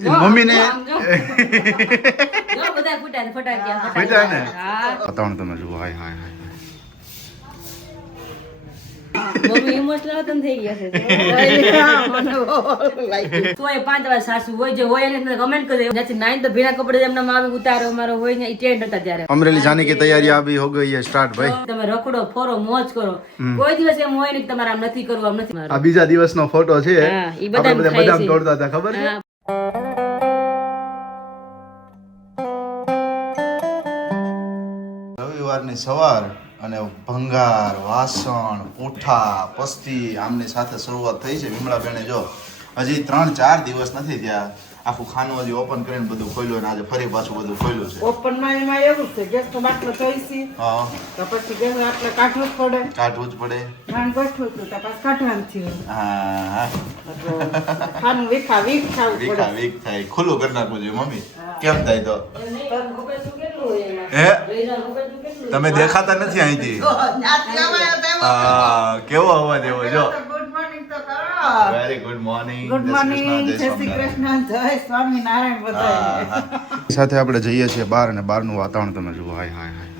Mummy ને બધા ફટાક્યા ને પતાવણ તમે જુઓ હાય હાય હાય મમ્મી ઇમોશનલ તો થઈ ગયા છે તોય 5 વાર સાસુ હોય જે હોય એને કમેન્ટ કરે જ્યાંથી નાઈન તો ભીના કપડે એમના મામી ઉતારો મારો હોય ને ટેન્ટ હતા ત્યારે અમરેલી જાने की तैयारी अभी हो गई है स्टार्ट भाई તમે રખડો ફરો મોજ કરો કોઈ દિવસ એમ હોય ને કે તમારે આમ નથી કરવું આમ નથી આ બીજા દિવસનો ફોટો છે હા ઈ બધા બદામ તોડતા હતા ખબર છે રવિવારની સવાર અને ભંગાર વાસણ પોઠા પસ્તી આમની સાથે શરૂઆત થઈ છે વિમળા બેને જો હજી 3-4 દિવસ નથી ત્યાં આખું ખાનું હજી ઓપન કરીને બધું ખોલ્યું અને આજે ફરી પાછું બધું ખોલ્યું છે ઓપન માં એમાં એવું છે ગેસ તો બાટલો ચોઈસી હા તો પછી ગેસ આટલે કાઢવું જ પડે કાઢવું જ પડે ખાંડ ગોઠવું તો પાછું કાઢવાનું થયું હા ખાનું વીખા વીખ ખાવું પડે વીખા વીખ થાય ખુલ્લું કરી નાખવું જોઈએ મમ્મી કેમ થાય તો હે તમે દેખાતા નથી અહીંથી હા કેવો અવાજ એવો જો ગુડ મોર્નિંગ તો કરો very good morning good morning જય શ્રી કૃષ્ણ જય સ્વામિનારાયણ બધાય સાથે આપણે જઈએ છીએ બહાર અને બહારનું વાતાવરણ તમે જુઓ હાય હાય હાય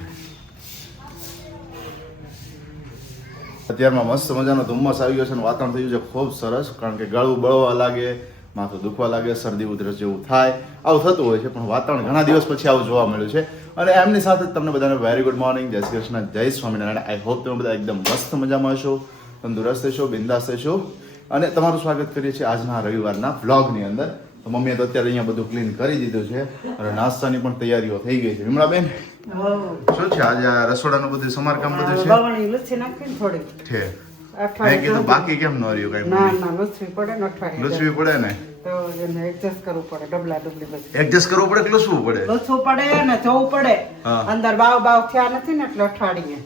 અત્યારમાં મસ્ત મજાનો ધુમ્મસ આવી ગયો છે અને વાતાવરણ થઈ ગયું છે ખૂબ સરસ કારણ કે ગળું બળવા લાગે માથું દુખવા લાગે શરદી ઉધરસ જેવું થાય આવું થતું હોય છે પણ વાતાવરણ ઘણા દિવસ પછી આવું જોવા મળ્યું છે અને એમની સાથે તમને બધાને વેરી ગુડ મોર્નિંગ જય શ્રી કૃષ્ણ જય સ્વામિનારાયણ આઈ હોપ તમે બધા એકદમ મસ્ત મજામાં હશો તંદુરસ્ત હશો બિંદાસ હશો અને તમારું સ્વાગત કરીએ છીએ આજના રવિવારના વ્લોગની અંદર તો મમ્મીએ તો અત્યારે અહીંયા બધું ક્લીન કરી દીધું છે અને નાસ્તાની પણ તૈયારીઓ થઈ ગઈ છે વિમળાબેન શું છે આજે આ રસોડાનું બધું સમારકામ બધું છે બવણી લસ્સી નાખીને થોડી છે મેં કીધું બાકી કેમ ન રહ્યું કઈ ના ના લસ્સી પડે ને અઠવાડિયે લસવી પડે ને તો એને એડજસ્ટ કરવું પડે ડબલા ડબલી બધી એડજસ્ટ કરવું પડે કે લસવું પડે લસવું પડે ને જોવું પડે હા. અંદર બાવ થયા નથી ને એટલે અઠવાડિયે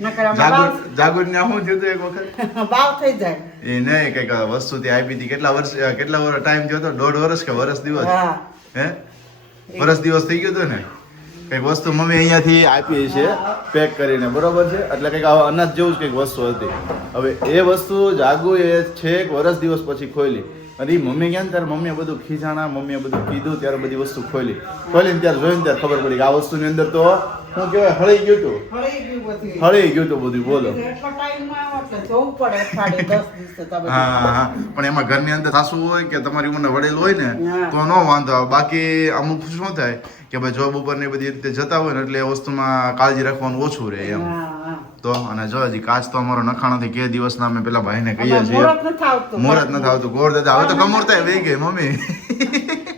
નકર આમાં જાગુર ને હું થયું એક વખત બાવ થઈ જાય એ નહીં કઈક વસ્તુ ત્યાં આપી હતી કેટલા વર્ષ ટાઈમ થયો હતો 1.5 વર્ષ કે વર્ષ દિવસ હા હે વર્ષ દિવસ થઈ ગયો હતો ને કઈક વસ્તુ મમ્મી અહીંયાથી આપી છે પેક કરીને બરોબર છે એટલે કઈક આવા અનાજ જેવું જ કઈક વસ્તુ હતી હવે એ વસ્તુ જાગુ એ છેક વર્ષ દિવસ પછી ખોલી અને એ મમ્મી ગયા ને ત્યારે મમ્મીએ બધું ખીજાણા મમ્મીએ બધું કીધું ત્યારે બધી વસ્તુ ખોલીને ત્યારે જોઈને ત્યારે ખબર પડી કે આ વસ્તુની અંદર તો શું કહેવાય હળી ગયું હતું હળી ગયું હતું બધું બોલો એટલો ટાઈમ ના આવે એટલે જોવું પડે અઠવાડિયે 10 દિવસે તમે હા પણ એમાં ઘરની અંદર સાસુ હોય કે તમારી ઉંમરના વડીલ હોય ને હા. તો ન વાંધો આવે બાકી અમુક શું થાય કે ભાઈ જોબ ઉપર ને બધી રીતે જતા હોય ને એટલે એ વસ્તુમાં કાળજી રાખવાનું ઓછું રહે એમ હા હા તો અને જો હજી કાચ તો અમારો નખાણોથી કે દિવસના અમે પેલા ભાઈને કહીએ છીએ મુહૂર્ત નથી આવતું મુહૂર્ત નથી આવતું ગોળ દાદા હવે તો કમરતા વહી ગઈ મમ્મી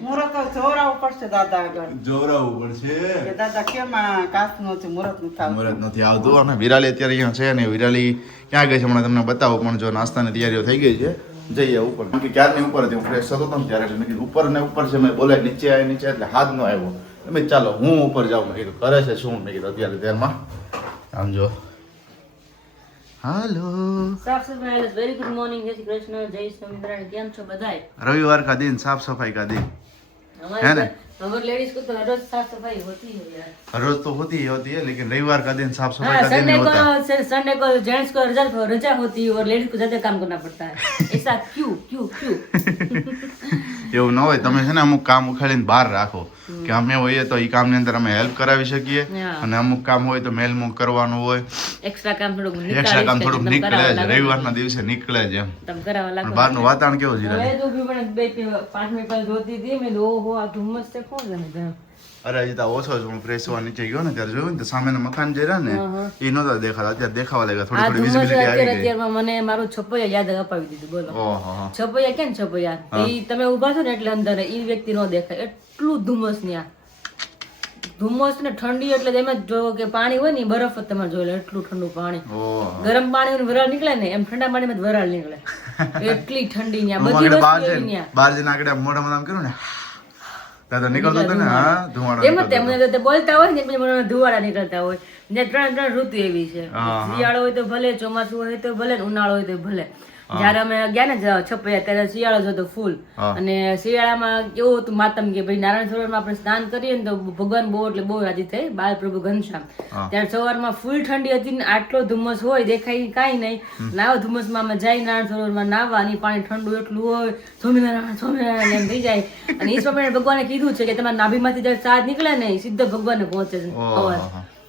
મુહૂર્ત તો જોરાવું પડશે દાદા આગળ જોરાવું પડશે કે દાદા કેમ આ કાચનું છે મુહૂર્ત નથી આવતું મુહૂર્ત નથી આવતું અને વિરાલી અત્યારે અહીંયા છે ને વિરાલી ક્યાં ગઈ છે હમણાં તમને બતાવો પણ જો નાસ્તાની તૈયારીઓ થઈ ગઈ છે જઈએ ઉપર કેમ કે ક્યારની ઉપર હતી હું ફ્રેશ થતો હતો ને ત્યારે એટલે મેં કીધું ઉપર ને ઉપર છે મેં બોલે નીચે આવી નીચે એટલે હાથ નો આવ્યો મેં ચાલો હું ઉપર જાઉં મેં કીધું કરે છે શું મેં કીધું અત્યારે ત્યારમાં આમ જો હાલો સાફ સફાઈ વેરી ગુડ મોર્નિંગ જય શ્રી કૃષ્ણ જય સ્વામિનારાયણ કેમ છો બધાય रविवार का दिन साफ सफाई का दिन है ना? हमारे लेडीज को तो रोज साफ सफाई होती है यार रोज तो होती है लेकिन रविवार का दिन साफ सफाई हाँ, का दिन नहीं होता संडे को जेंट्स को रजा होती है और लेडीज को ज्यादा काम करना पड़ता है ऐसा क्यों क्यों क्यों એવું ન હોય તમે છે ને અમુક કામ ઉખાડીને બહાર રાખો કે અમે હોઈએ તો એ કામની અંદર અમે હેલ્પ કરાવી શકીએ હા. અને અમુક કામ હોય તો મેલ મૂક કરવાનું હોય एक्स्ट्रा काम થોડુંક એક્સ્ટ્રા કામ થોડુંક નીકળે જ રવિવારના દિવસે નીકળે જ એમ તમ કરાવવા પણ લાગો બહારનું વાતાવરણ કેવું છે હવે તો બી પણ 5 મિનિટ પહેલા જોતી હતી મેં ઓહો આ ધુમ્મસ છે કોણ જાણે છે અરે હજી તો ઓછો જ હું ફ્રેશ હોવા નીચે ગયો ને ત્યારે જોયું ને તો સામેના મકાન જે રહ્યા ને એ નહોતા દેખાતા અત્યારે દેખાવા લાગ્યા આ થોડી ધુમ્મસ વિઝિબિલિટી આવી ગઈ અત્યારમાં મને મારું છપૈયા યાદ અપાવી દીધું બોલો ઓહો છપૈયા કેમ છપૈયા ઈ તમે ઊભા છો ને એટલે અંદર ઈ વ્યક્તિ નો દેખાય એટલું ધુમ્મસ ન્યા ધુમ્મસ ને ઠંડી એટલે એમ જ જો કે પાણી હોય ને ઈ બરફ જ તમારે જોઈ લો એટલું ઠંડુ પાણી ઓહો ગરમ પાણી વરાળ નીકળે ને એમ ઠંડા પાણીમાં જ વરાળ નીકળે એટલી ઠંડી ન્યા બધી આગળ બહાર વસ્તુ જઈને ન્યા બહાર જઈને આગળ આમ મોઢામાં આમ કર્યું ને ત્યાં તો નીકળતો હતો ને હા ધુમાડો એમ જ તેમને તો બોલતા હોય ને એટલે મને ધુવાડા નીકળતા હોય ને ત્રણ ઋતુ એવી છે હા. શિયાળો હોય તો ભલે ચોમાસું હોય તો ભલે ને ઉનાળો હોય તો ભલે જયારે અમે ગયા ને છપૈયા ત્યારે શિયાળો જ હતો ફૂલ હા. અને શિયાળામાં કેવું હતું માતમ કે ભાઈ નારાયણ સરોવરમાં આપણે સ્નાન કરીએ ને તો ભગવાન બહુ એટલે બહુ રાજી થઈ બાલ પ્રભુ ઘનશ્યામ હા. ત્યારે સવારમાં ફૂલ ઠંડી હતી ને આટલો ધુમ્મસ હોય દેખાય કાંઈ નહીં નાવા ધુમ્મસમાં અમે જાય નારાયણ સરોવરમાં નાવા અને પાણી ઠંડુ એટલું હોય સ્વામિનારાયણ એમ થઈ જાય અને એ પ્રમાણે ભગવાને કીધું છે કે તમારા નાભીમાંથી જયારે ચાર્જ નીકળે ને એ સીધો ભગવાનને પહોંચે છે અવાજ.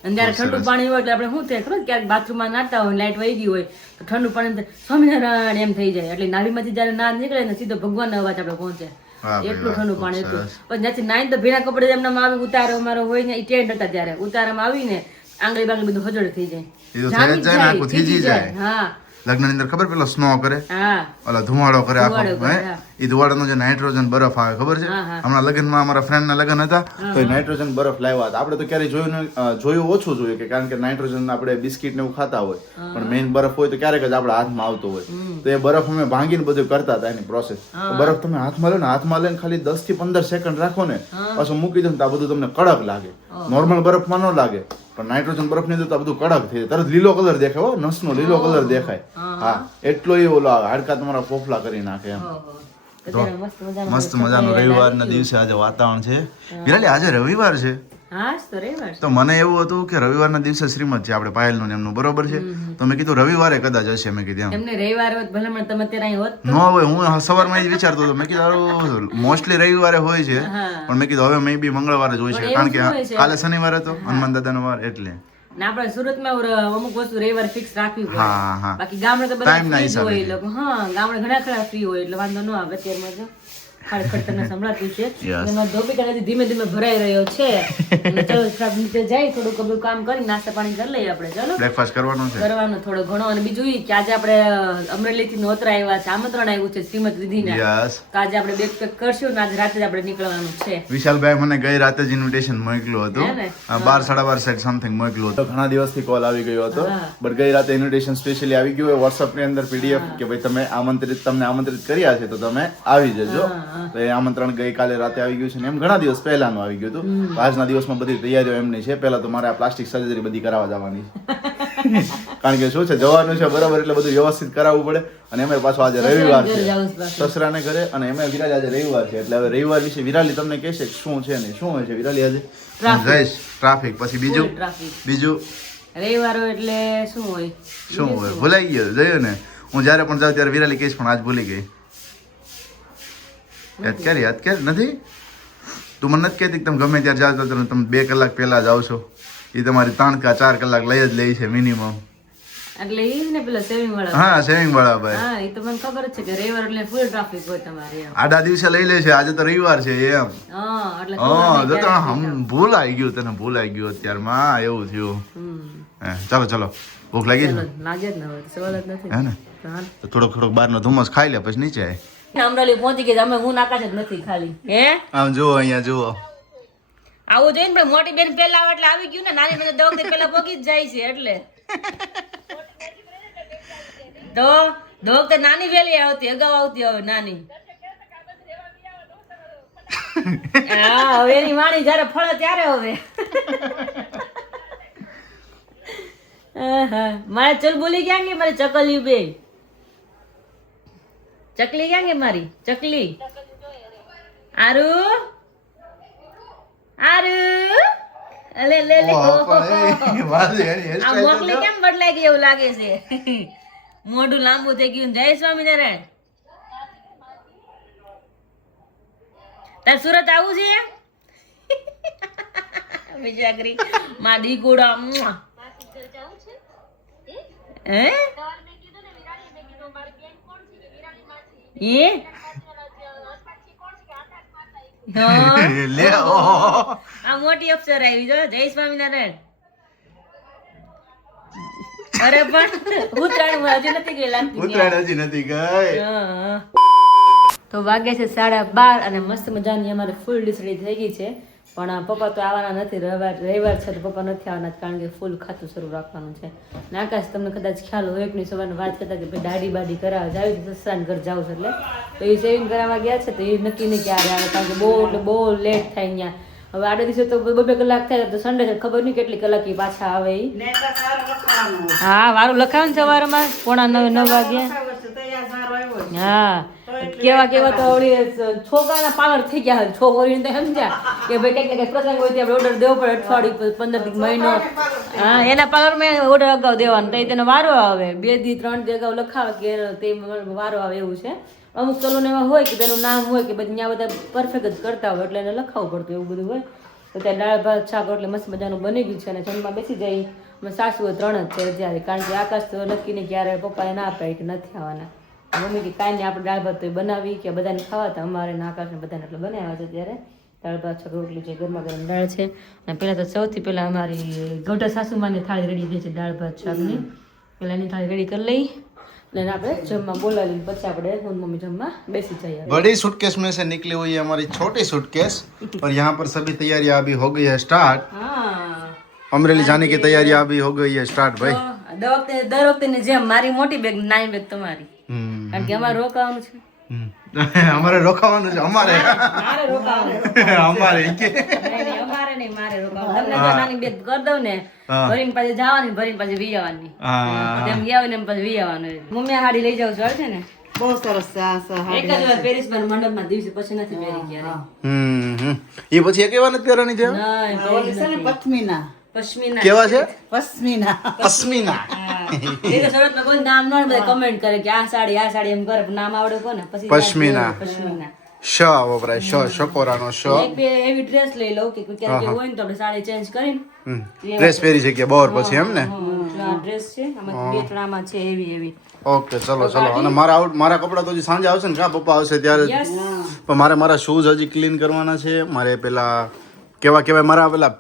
અને ત્યારે ઠંડુ પાણી હોય એટલે આપણે શું થાય ખબર ક્યાંક બાથરૂમમાં નાતા હોય લાઈટ વહી ગઈ હોય તો ઠંડુ પાણી સ્વામિનારાયણ એમ થઈ જાય એટલે નાભીમાંથી જયારે ના નીકળે ને સીધો ભગવાનનો અવાજ આપણે પહોંચે વાહ ભાઈ એટલું વાહ, ઠંડુ ખૂબ પાણી હતું સરસ. પછી જ્યાંથી નાઈન તો ભીના કપડે એમનામાં આવી ઉતારો મારો હોય ને એ ટેન્ટ હતા ત્યારે ઉતારામાં આવીને આંગળી બાંગળી બધું હજળ થઈ એ તો જાય થઈ જ જાય ને, આખું થીજી જાય. હા લગ્નની અંદર ખબર પેલો સ્નો કરે હા ઓલા ધુમાડો કરે આખો ધુમાડો કરે, હે હા. એ ધુવાડાનો જે નાઇટ્રોજન બરફ આવે ખબર છે હા, હા. હમણાં લગ્નમાં અમારા ફ્રેન્ડ ના લગ્ન હતા તો એ નાઇટ્રોજન બરફ લાવ્યા હતા આપણે તો ક્યારેય જોયું જોયું ઓછું જોઈએ કે કારણ કે નાઇટ્રોજન આપણે બિસ્કિટ ને એવું ખાતા હોય પણ મેઇન બરફ હોય તો ક્યારેક જ આપણા હાથમાં આવતો હોય તો એ બરફ અમે ભાંગીને બધું કરતા હતા એની પ્રોસેસ બરફ તમે હાથમાં લો ને હાથમાં લઈને ખાલી 10 થી 15 સેકન્ડ રાખો ને પાછું મૂકી દો ને તો આ બધું તમને કડક લાગે નોર્મલ બરફમાં ન લાગે પણ નાઇટ્રોજન બરફ ની અંદર તો આ બધું કડક થઈ જાય તરત લીલો કલર દેખાય હો નસનો લીલો કલર દેખાય હા એટલો એ ઓલો આવે હાડકા તમારા ફોફલા કરી નાખે એમ તો ત્યારે મસ્ત મજાનો મસ્ત મજાનું રવિવારના દિવસે આજે વાતાવરણ છે વિરાલી આજે રવિવાર છે હા જ તો રવિવાર છે. તો મને એવું હતું કે રવિવારના દિવસે શ્રીમદ છે આપણે પાયલનું ને એમનું બરોબર છે તો મેં કીધું રવિવારે કદાચ હશે મેં કીધું એમ એમને રવિવાર હોત ભલે મને તમે ત્યારે અહીં હોત ન હોય હું સવારમાં જ વિચારતો હતો મેં કીધું મોસ્ટલી રવિવારે હોય છે પણ મેં કીધું હવે મે બી મંગળવારે જ હોય છે કારણ કે કાલે શનિવાર હતો હનુમાન દાદાનો વાર એટલે ને આપણે સુરતમાં અમુક વસ્તુ રવિવાર ફિક્સ રાખવી પડે હા હા બાકી ગામડે તો બધા Time ના free જ હોય હિસાબે. એ લોકો હા ગામડે ઘણા ખરા ફ્રી હોય એટલે વાંધો ન આવે અત્યારમાં જો ખડખડ તમને સંભળાતું છે Yes. એમાં ધોબી કદાચ ધીમે ધીમે ભરાઈ રહ્યો છે અને ચલો થોડાક નીચે જાય થોડું બધું કામ કરી નાસ્તા પાણી કરી લઈએ આપણે ચલો બ્રેકફાસ્ટ કરવાનો છે કરવાનો થોડો ઘણો અને બીજું ઈ કે આજે આપણે અમરેલી થી નોતરા આવ્યા છે આમંત્રણ આવ્યું છે શ્રીમદ દીદીને યસ તો આજે આપણે બેગ પેક કરશું ને આજે રાતે જ આપણે નીકળવાનું છે વિશાલભાઈ મને ગઈ રાતે જ ઇન્વિટેશન મોકલ્યું હતું હે ને? 12:30 સાઈડ સમથિંગ મોકલ્યું હતું ઘણા દિવસથી કોલ આવી ગયો હતો હા. બટ ગઈ રાતે ઇન્વિટેશન સ્પેશિયલી આવી ગયું WhatsApp ની અંદર PDF કે ભાઈ તમને આમંત્રિત કર્યા છે તો તમે આવી જજો તો એ આમંત્રણ ગઈકાલે રાતે આવી ગયું છે ને એમ ઘણા દિવસ પહેલાનું આવી ગયું હતું તો આજના દિવસમાં બધી તૈયારીઓ એમની છે પહેલા તો મારે આ પ્લાસ્ટિક સર્જરી બધી કરાવવા જવાની છે કારણ કે શું છે જવાનું છે બરાબર એટલે બધું વ્યવસ્થિત કરાવવું પડે અને એમાં પાછો આજે રવિવાર ઘરે છે જાવું જ બાકી. સસરાને ઘરે અને એમાં વિરાલી આજે રવિવાર છે એટલે હવે રવિવાર વિશે વિરાલી તમને કહેશે કે શું છે ને શું હોય છે વિરાલી આજે Traffic. જઈશ ટ્રાફિક પછી બીજું ટ્રાફિક બીજું રવિવાર હોય એટલે શું હોય શું હોય ભૂલાઈ ગયો જોયું ને હું જ્યારે પણ જાઉં ત્યારે વિરાલી કહીશ પણ આજ ભૂલી ગઈ યાદ કર નથી તું મને નથી કહેતી કે તમે ગમે ત્યારે જાવ તો તમે 2 કલાક પહેલા જ આવશો એ તમારી 3 કે 4 કલાક લઈ જ લે છે મિનિમમ એટલે ઈ જ ને પેલા સેવિંગ વાળા હા સેવિંગ વાળા ભાઈ હા એ તો મને ખબર જ છે કે રવિવાર એટલે ફૂલ ટ્રાફિક હોય તમારે એમ આડા દિવસે લઈ લે છે આજે તો રવિવાર છે એમ હા એટલે હા ખબર જો નહીં તો ક્યારે હમ ભૂલાઈ ગયું તને ભૂલાઈ ગયું અત્યારમાં એવું થયું હમ. હે ચાલો ચલો ભૂખ લાગી ચલો, છે લાગે જ ન હોય તો સવાલ જ નથી હે ને હા. તો થોડોક બહારનો ધુમ્મસ ખાઈ લે પછી નીચે આય. અમરેલી પહોંચી ગઈ અમે હું નાકાશ જ નથી ખાલી હે આમ જુઓ અહીંયા જુઓ આવું જોઈએ ને ભાઈ મોટી બેન પેલા આવે એટલે આવી ગયું ને નાની બેન દોગ પેલા પોગી જ જાય છે એટલે તો દોગ તો નાની વેલી આવતી અગાઉ આવતી હવે નાની હા હવે એની વાણી જયારે ફળે ત્યારે હવે આહા. મારે ચલ બોલી ક્યાં કે મારી ચકલી બે ચકલી ક્યાં કે મારી ચકલી આરુ આરુ અલે લે લે ઓહો, પણ એ વાલી એની આ hairstyle તો મોકલી જો. કેમ બદલાઈ ગઈ એવું લાગે છે મોઢું લાંબુ થઈ ગયું જય સ્વામિનારાયણ તાર સુરત આવું છે વિચારી માં દીકુડા હે એ હા લે ઓહો. આ મોટી અફસર આવી જો જય સ્વામિનારાયણ અરે પણ ઉત્તરાયણ હજુ નથી ગઈ લાગતી ઉત્તરાયણ હજી નથી ગઈ હા. તો વાગે છે 12:30 અને મસ્ત મજાની અમારે ફૂલ ડીસડી થઈ ગઈ છે પણ પપ્પા તો આવવાના નથી રવિવાર છે તો પપ્પા નથી આવવાના કારણ કે ફૂલ ખાતું શરૂ રાખવાનું છે ને આકાશ તમને કદાચ ખ્યાલ હોય એકની સવારની વાત કરતા કે ભાઈ દાઢી બાડી કરાવવા જાવી છે સસરાને ઘર જાવ છે એટલે તો એ સેવિંગ કરાવવા ગયા છે તો એ નક્કી નહીં ક્યારે આવે કારણ કે બહુ લેટ થાય અહીંયા હવે આડે દિવસે તો 2 કલાક થાય તો સન્ડે છે ખબર નહીં કેટલી કલાક ઈ પાછા આવે ઈ ને તો સારું લખવાનું હોય. હા વારું લખાવે ને સવારમાં 8:45 9 વાગે વસ્તુ તૈયાર હા કેવા કેવા તો ઓલી છોકરાના પાવર થઈ ગયા હોય છોકરીને તો સમજ્યા કે ભાઈ કંઈક ને કંઈક પ્રસંગ હોય ત્યાં ઓર્ડર દેવો પડે અઠવાડિયું 15 દી મહિનો હા એના પાવરમાં ઓર્ડર અગાઉ દેવાનો તો તેનો વારો આવે 2 દી 3 દી અગાઉ લખાવે કે તે વારો આવે એવું છે અમુક સલૂન એમાં હોય કે તેનું નામ હોય કે પછી ત્યાં બધા પરફેક્ટ જ કરતા હોય એટલે એને લખાવવું પડતું એવું બધું હોય તો ત્યાં દાળ ભાત શાક એટલે મસ્ત મજાનું બની ગયું છે અને જમવા બેસી જાય અમે સાસુઓ 3 જ છે અત્યારે કારણ કે આકાશ તો નક્કી નહીં ક્યારે પપ્પાએ ના પાડી કે નથી આવવાના મમ્મી કે કાંઈ નહીં આપણે દાળ ભાત તો બનાવી કે બધાને ખાવા હતા અમારે ને આકાશને બધાને એટલે બનાવ્યા છે ત્યારે દાળ ભાત શાક રોટલી છે ગરમા ગરમ દાળ છે અને પહેલાં તો સૌથી પહેલાં અમારી ગૌટા સાસુમાની થાળી રેડી થઈ છે દાળ ભાત શાકની પહેલાં એની થાળી રેડી કરી લઈ અને આપણે જમવા બોલાવી પછી આપણે હું મમ્મી જમવા બેસી જઈએ बड़ी सूटकेस में से निकली हुई है हमारी छोटी सूटकेस और यहाँ पर सभी तैयारियां अभी हो गई है स्टार्ट હા अमरेली जाने की तैयारियां अभी हो गई है स्टार्ट भाई દર વખતે જેમ મારી મોટી બેગ નાની બેગ તમારી કારણ કે અમારે રોકાવાનું છે हमारे रोकाવાનું છે અમારે મારે રોકાવાનું અમારે નહીં, અમારે નહીં મારે રોકાવાનું તમને જો નાની બેગ કરી દઉં ને ભરીને પાછી જવાની ભરીને પાછી વી આવવાની એમ ગયા ને એમ પછી વી આવવાનું મમ્મી હાડી લઈ જાવ છો છે ને બહુ સરસ છે આ સહાય. એક જ વાર પેરિસ પર મંડપમાં દિવસે પછી નથી પહેરી ગયા એ પછી એક એવા નથી પહેરવાની છે નહીં તો ઓલી છે ને પશ્મિના પશ્મિના કેવા છે પશ્મિના પશ્મિના એ તો સુરતમાં કોઈ નામ ન હોય બધા કમેન્ટ કરે કે આ સાડી એમ કરે પણ નામ આવડે કોને પછી પશ્મિના. પશ્મિના શ વપરાય શકોરાનો શ એક બે એવી ડ્રેસ લઈ લઉં કે ક્યારેક એવું હોય ને તો આપણે સાડી ચેન્જ કરીને ડ્રેસ પહેરી શકીએ બહાર પછી એમ ને આ ડ્રેસ છે આમાં બે ત્રણમાં છે એવી ઓકે ચલો ચલો અને મારા કપડા તો હજી સાંજે આવશે ને કા પપ્પા આવશે ત્યારે યસ પણ મારા શૂઝ હજી ક્લીન કરવાના છે મારે પેલા કેવાય મારા પેલા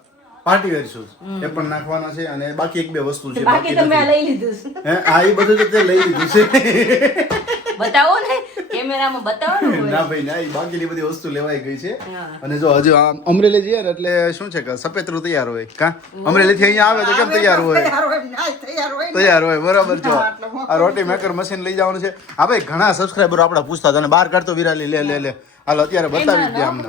પાર્ટી વેર શૂઝ એ પણ નાખવાના છે અને બાકી એક બે વસ્તુ છે બાકી તો મેં લઈ લીધું છે હે આ એ બધું તો તે લઈ લીધું છે બતાવો ને કેમેરામાં બતાવો ને ના ભાઈ ના એ બાકીની બધી વસ્તુ લેવાઈ ગઈ છે હા. અને જો હજુ અમરેલી જઈએ ને એટલે શું છે કે સફેદરું તૈયાર હોય કા અમરેલી થી અહીંયા આવે તો કેમ તૈયાર હોય તૈયાર હોય બરાબર જો આ રોટી મેકર મશીન લઈ જવાનું છે હા ભાઈ ઘણા સબસ્ક્રાઇબરો આપડા પૂછતા હતા અને બહાર કાઢતો વિરાલી લે હાલો અત્યારે બતાવી દે અમને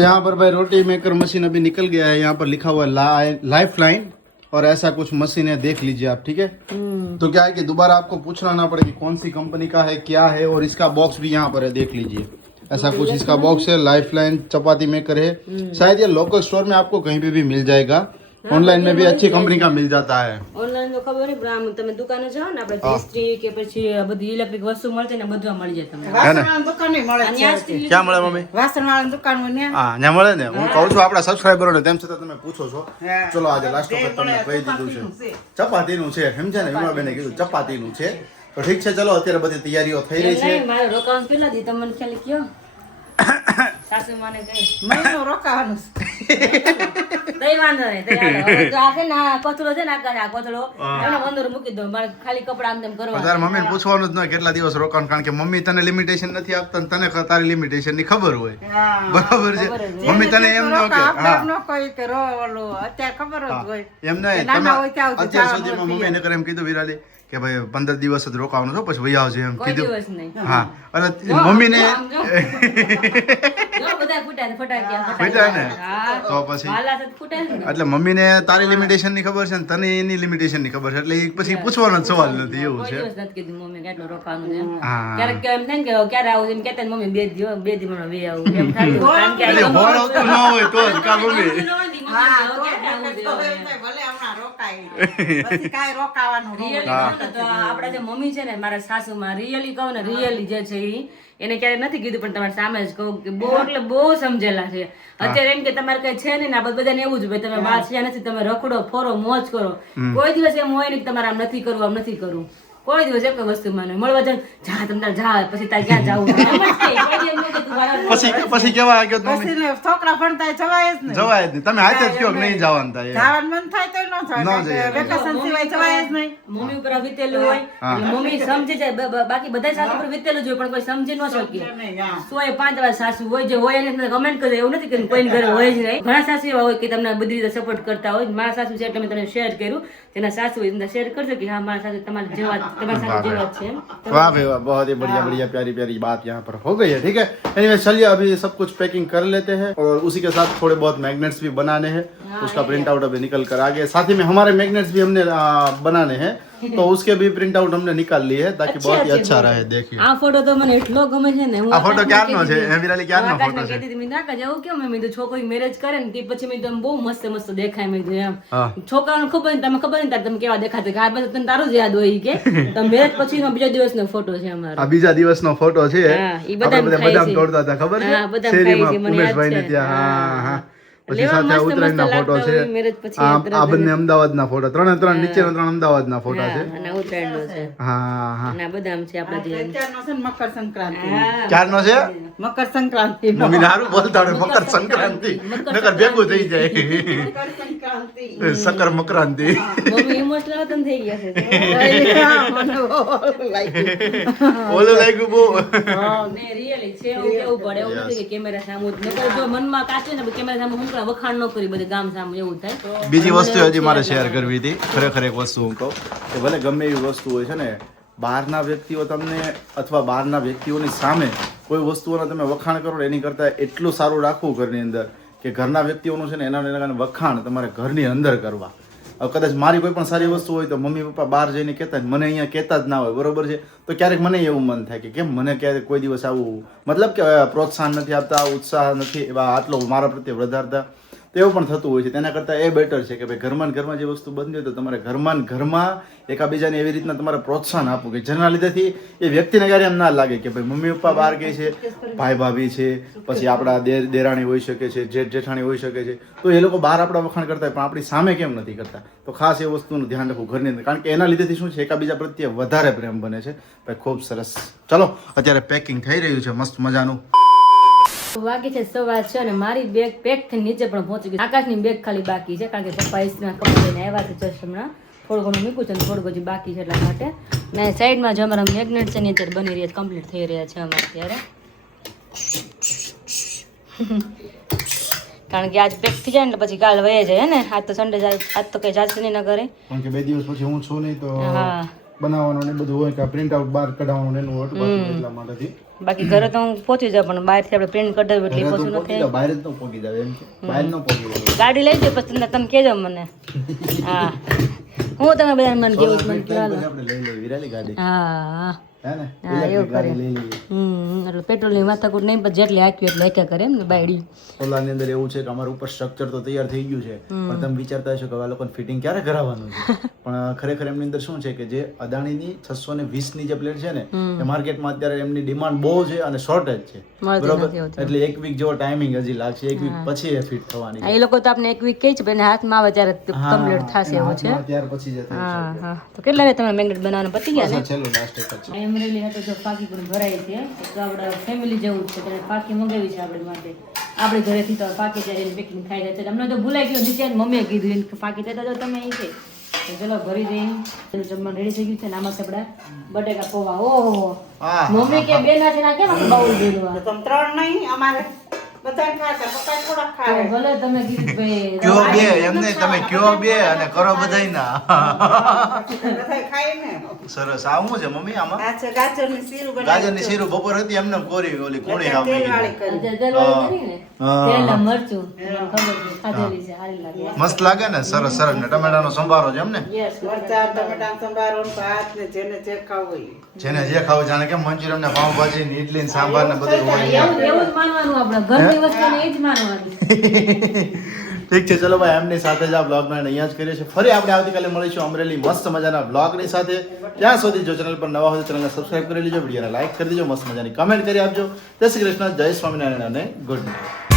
यहाँ पर भाई रोटी मेकर मशीन अभी निकल गया है यहाँ पर लिखा हुआ है लाइफ लाइन और ऐसा कुछ मशीन है देख लीजिए आप ठीक है तो क्या है कि दोबारा आपको पूछना ना पड़े कि कौन सी कंपनी का है क्या है और इसका बॉक्स भी यहाँ पर है देख लीजिए ऐसा कुछ इसका बॉक्स है लाइफ लाइन चपाती मेकर है शायद ये लोकल स्टोर में आपको कहीं पे भी मिल जाएगा ऑनलाइन में भी अच्छी कंपनी का मिल जाता है ઓનલાઈન તો ખબર નહીં પણ આમ તમે દુકાને જાઓ ને આપણે ઇસ્ત્રી કે પછી બધી ઇલેક્ટ્રિક વસ્તુ મળશે ને બધું મળી જાય તમને વાસણવાળાની દુકાને મળે છે. ક્યાં મળે મમ્મી વાસણવાળાની દુકાનમાં ન્યા. હા ત્યાં મળે ને હું કહું છું આપણા સબસ્ક્રાઇબરોને તેમ છતાં તમે પૂછો છો ચલો આજે લાસ્ટ વખત તમને કહી દીધું છે ચપાતીનું છે સમજે ને વિમળાબેને કીધું ચપાતીનું છે તો ઠીક છે ચલો અત્યારે બધી તૈયારીઓ થઈ રહી છે નહીં, મારે રોકાવાનું કેટલા દી તમને ખ્યાલ કયો સાસુ માને કઈ મહિનો રોકાવાનું છે. તઈ વાંધો નહીં તઈ હાલો. હવે તો આ છે ને આ કોથળો છે ને આ કોથળો એમને અંદર મૂકી દો મારે ખાલી કપડા આમ તેમ કરવા તારા મમ્મીને પૂછવાનું જ ન કેટલા દિવસ રોકાણ કારણ કે મમ્મી તને લિમિટેશન નથી આપતા ને તને તારી લિમિટેશન ની ખબર હોય હા. બરાબર છે મમ્મી તને એમ ન કે આપણે હા એમ ન કહી કે રો ઓલું અત્યારે ખબર જ હોય એમ નહીં નાના તમે હોય ત્યાં સુધી અત્યાર જવાનું સુધીમાં હોય મમ્મીને કરે એમ કીધું વિરાલી કે ભાઈ 15 દિવસ જ રોકાવાનું છો પછી વહી આવજે એમ કોઈ કીધું દિવસ નહીં હા અને મમ્મીને આમ જો. જો બધા ફટાક્યા ફૂટ્યા ને? હા તો પછી વાલા તો ફૂટે જ ને એટલે મમ્મીને તારી લિમિટેશન ની ખબર છે ને તને એની લિમિટેશન ની ખબર છે એટલે એ પછી પૂછવાનો જ સવાલ નથી એવું કોઈ છે દિવસ નથી કીધું મમ્મી કેટલું રોકાવાનું છે એમ. હા ક્યારેક એમ થાય ને કે ક્યારે આવું એમ કહેતા ને મમ્મી બે દી મને વે આવું એમ થતું હોય. કારણ કે આ એટલે ગમે હોળ આવતું ન હોય તો જ કા મમ્મી ન હોય ને, મમ્મી હા, આવું તો ક્યારે આવું તો દેવું એમ એમ. થાય, ભલે હમણાં રોકાય પછી કાંઈ રોકાવાનું ન હોય. Really કહું ને તો આપણા જે મમ્મી છે ને મારા સાસુમાં રિયલી કહું ને રિયલી જે છે ઈ એને ક્યારે નથી કીધું પણ તમારે સામે જ કહું કે બહુ એટલે બહુ સમજેલા છે અત્યારે એમ કે તમારે કઈ છે નહીં ને આ બધાને એવું જ ભાઈ તમે બાર છે નથી તમે રખડો ફરો મોજ કરો કોઈ દિવસ એમ હોય નહીં કે તમારે આમ નથી કરવું આમ નથી કરવું કોઈ દિવસ એક વસ્તુ માને મળવા જાય જા તમને જા પછી તારે ક્યાં જાવું એમ જ કે કોઈ દી એમ ન કે તું મારા પછી કેવા આવ્યો મમ્મી પછી ને છોકરા ભણતા જવાય જ નહીં. જવાય જ નહીં તમે હાથે જ કયો કે નહીં જવાનું થાય જવાનું મન થાય તોય ન જાય. ન જઈએ. વેકેશન સિવાય જવાય જ નહીં. મમ્મી ઉપર વીતેલું હોય એટલે મમ્મી સમજી જાય બાકી બધા સાસુ ઉપર વીતેલું જ હોય પણ કોઈ સમજી ન શકે નહીં, હા. 105 વાર સાસુ હોય જે હોય એને કમેન્ટ કરે એવું નથી કે કોઈને ઘરે હોય જ નહીં ઘણા સાસુ એવા હોય કે તમને બધી રીતે સપોર્ટ કરતા હોય મારા સાસુ છે એટલે મેં તમને શેર કર્યું તેના સાસુ એમને શેર કરજો કે હા મારા સાસુ તમારી જેવા જ છે એમ. वाह भाई वाह, बहुत ही बढ़िया बढ़िया प्यारी प्यारी बात यहाँ पर हो गई है. ठीक है, एनीवे चलिए अभी सब कुछ पैकिंग कर लेते हैं और उसी के साथ थोड़े बहुत मैग्नेट्स भी बनाने हैं. उसका प्रिंट आउट अभी निकल कर आ गए. साथ ही में हमारे मैग्नेट्स भी हमने बनाने हैं, तो उसके भी प्रिंट आउट हमने निकाल लिए है ताकि बहुत ही अच्छा रहे. देखिए આ ફોટો તો મને એટલો ગમે છે ને. હું આ ફોટો ક્યારનો છે? વિરાલી ક્યારનો ફોટો છે? કહેતી હતી મેં ના કાજ એવું કેમ મેં કીધું છોકરી મેરેજ કરે ને તે પછી મેં કીધું બહુ મસ્ત મસ્ત દેખાય મેં કીધું એમ. હા. છોકરાને ખબર નહીં તમે ખબર નહીં તાર તમે કેવા દેખાતા કે આ બધું તને તારું જ યાદ હોય કે તો મેરેજ પછીનો બીજા દિવસનો ફોટો છે અમારો. આ બીજા દિવસનો ફોટો છે. હા, ઈ બદામ આપણે ખાય બદામ છે. તોડતા હતા ખબર છે? હા, બદામ ખાય શેરીમાં છે, મને યાદ ઉમેશભાઈને છે. ત્યાં. હા હા. પછી લેવા સાથે મસ્ત ઉત્તરાયણના મસ્ત ફોટો લાગતા છે. હોય, મેરેજ પછી આ બંને અમદાવાદના ફોટો, ત્રણે નીચેના 3 અમદાવાદના ફોટા છે. અને ઉત્તરાયણનો છે હા હા. અને આ બદામ છે આપણા જે. અત્યારનો છે ને મકર સંક્રાંતિ. હા. ક્યારનો છે? મકર સંક્રાંતિ મમ્મી સારું બોલતા હોય, મકર સંક્રાંતિ નકર ભેગું થઈ જાય. Makar Sankranti. Sucker મકરાંતિ. Mummy emotional વતન થઈ ગયા છે. મને બહુ લાગ્યું. ઓલું લાગ્યું બહુ. ને really છે એવું કેવું પડે એવું નથી કે કેમેરા સામે જ. નકર જો મનમાં કાચે ને કેમેરા સામે હું વખાણ ન કરી બધે ગામ સામે એવું થાય. બીજી વસ્તુ હજી મારે શેર કરવી હતી. ખરેખર એક વસ્તુ હું કહું કે ભલે ગમે એવી વસ્તુ હોય છે ને, બહારના વ્યક્તિઓ તમને અથવા બહારના વ્યક્તિઓની સામે કોઈ વસ્તુઓના તમે વખાણ કરો ને એની કરતાં એટલું સારું રાખવું ઘરની અંદર કે ઘરના વ્યક્તિઓનું છે ને એના વખાણ તમારે ઘરની અંદર કરવા. હવે કદાચ મારી કોઈ પણ સારી વસ્તુ હોય તો મમ્મી પપ્પા બહાર જઈને કહેતા મને અહીંયા કહેતા જ ના હોય, બરોબર છે? તો ક્યારેક મને એવું મન થાય કે કેમ મને ક્યારેક કોઈ દિવસ આવું મતલબ કે પ્રોત્સાહન નથી આપતા, ઉત્સાહ નથી એવા આટલો મારા પ્રત્યે વધારતા, તો એવું પણ થતું હોય છે. તેના કરતાં એ બેટર છે કે ભાઈ ઘરમાં ને ઘરમાં જે વસ્તુ બનતી હોય તો તમારે ઘરમાં ને ઘરમાં એકાબીજાને એવી રીતના તમારે પ્રોત્સાહન આપવું કે જેના લીધેથી એ વ્યક્તિને ક્યારે એમ ના લાગે કે ભાઈ મમ્મી પપ્પા બહાર ગઈ છે, ભાઈ ભાભી છે, પછી આપણા દેરાણી હોઈ શકે છે, જેઠ જેઠાણી હોઈ શકે છે, તો એ લોકો બહાર આપણા વખાણ કરતા હોય પણ આપણી સામે કેમ નથી કરતા? તો ખાસ એ વસ્તુનું ધ્યાન રાખવું ઘરની અંદર, કારણ કે એના લીધેથી શું છે એકાબીજા પ્રત્યે વધારે પ્રેમ બને છે. ભાઈ ખૂબ સરસ. ચલો અત્યારે પેકિંગ થઈ રહ્યું છે મસ્ત મજાનું. વાગી છે 6:15 અને મારી બેગ પેક થઈને નીચે પણ પહોંચી ગઈ. આકાશની બેગ ખાલી બાકી છે કારણ કે પપ્પા ઇસ્ત્રીના કપડાં લઈને આવ્યા છે જસ્ટ હમણાં. થોડું ઘણું મૂક્યું છે અને થોડું હજી બાકી છે એટલા માટે. ને સાઈડમાં જો અમારા મેગ્નેટ છે ને અત્યારે બની રહ્યા કમ્પ્લીટ થઈ રહ્યા છે અમારે અત્યારે. કારણ કે આજ પેક થઈ જાય ને એટલે પછી કાલ વહી જાય ને. આજ તો સન્ડે આજ તો કઈ જાશે નહીં ના કરે. કારણ કે 2 દિવસ પછી હું છું નહીં તો હા બનાવવાનું ને બધું હોય કે પ્રિન્ટ આઉટ બહાર કઢાવવાનું ને એનું હતું એટલા માટેથી. બાકી ઘરે તો હું પહોંચી જાઉં પણ બહારથી આપણે પ્રિન્ટ કઢાવી એટલે ઘરે તો પહોંચું પહોંચી નથી. જાવ, બહાર જ ન પહોંચી જાવ એમ કે બહાર ન પહોંચી જાવ. ગાડી લઈ જાઓ પછી તમે કહેજો મને. હા હું તમે બધા મને કેવું મને કહેવા પછી આપણે લઈ લઈએ વિરાલી ગાડી. હા હે ને? હા, એવું ઇલેક્ટ્રિક ગાડી લઈ લઈએ. એટલે પેટ્રોલની માથાકૂટ નહીં પણ જેટલી હાંક્યું એટલે હાંક્યા કરે એમ ને બાયડી. ઓલાની અંદર એવું છે કે અમારું ઉપર સ્ટ્રક્ચર તો તૈયાર થઈ ગયું છે પણ તમે વિચારતા હશો કે આ લોકોને ફિટિંગ ક્યારે કરાવવાનું છે? પણ ખરેખર એમની અંદર શું છે કે જે અદાણીની 620 ની જે પ્લેટ છે ને એ માર્કેટમાં અત્યારે એમની ડિમાન્ડ બહુ છે અને શોર્ટેજ છે, મળતી બરોબર? નથી હોતી. એટલે 1 વીક જેવો ટાઈમિંગ હજી લાગશે. 1 વીક પછી એ ફિટ થવાની છે. એ લોકો તો આપણે એક વીક કહે છે પણ એના હાથમાં આવે ત્યારે કમ્પ્લીટ થશે એવું છે. હાથમાં ત્યાર પછી જ થાય. હા હા તો કેટલા રે તમે મેગ્નેટ બનાવવાનું પતી ગયા ને? છેલ્લું લાસ્ટ એક જ છે. અમરેલી હતો જો પાકી પણ ભરાઈ છે તો આપણે ફેમિલી જેવું જ છે એટલે પાકી મંગાવી છે આપણે માટે. આપણે ઘરેથી તો પાકી જાય એની પેકિંગ થાય છે. અમને તો ભૂલાઈ ગયું નીચે મમ્મીએ કીધું એને કે પાકી થતા તો તમે અહીં છે તો ચલો ભરી દઈને એનું જમવાનું રેડી થઈ ગયું છે. ને આમાં છે આપણા બટેકા પૌવા. ઓહો હા મમ્મી કે બે ના છે ના કેમ આખું બાઉલ દીધું આ? તો તમે 3 નહીં અમારે બધા ખાતા પપ્પા થોડા તો ખાવે. ભલે તમે કીધું ભાઈ કયો બે એમને તમે કયો બે અને કરો બધાયના. બધા ખાય ને. સરસ. આવું છે મમ્મી આમાં આ છે ગાજરની શીરું બનાવી. ગાજરની શીરું બપોર હતી એમને કોરી ઓલી કોણી નામ તેલવાળી કરી. તેલવાળી કરી ને હા. તેલ ને મરચું ખબર છે ખાધેલી છે સારી લાગે. મસ્ત લાગે ને? સરસ સરસ. ને ટમેટાનો સંભારો છે એમ ને? યસ મરચાં, ટમેટાં, સંભારો ને ભાત ને જેને જે ખાવું હોય. જેને જે ખાવું જાણે કે મંચુરિયન ને પાવભાજી ને ઇડલી ને સાંભાર ને બધું હોય. એવું એવું જ માનવાનું આપણે ઘરની વસ્તુને એ જ માનવાની. ઠીક છે, ચલો ભાઈ એમની સાથે જ આ બ્લોગ માં અહીંયા જ કરીએ છીએ. ફરી આપણે આવતીકાલે મળીશું અમરેલી મસ્ત મજાના બ્લોગ ની સાથે. ત્યાં સુધી જો ચેનલ પર નવા હોય તો ચેનલને સબસ્ક્રાઇબ કરી લેજો, વિડીયોને લાઈક કરી દેજો, મસ્ત મજાની કમેન્ટ કરી આપજો. જય શ્રી કૃષ્ણ, જય સ્વામિનારાયણ અને ગુડ નાઇટ.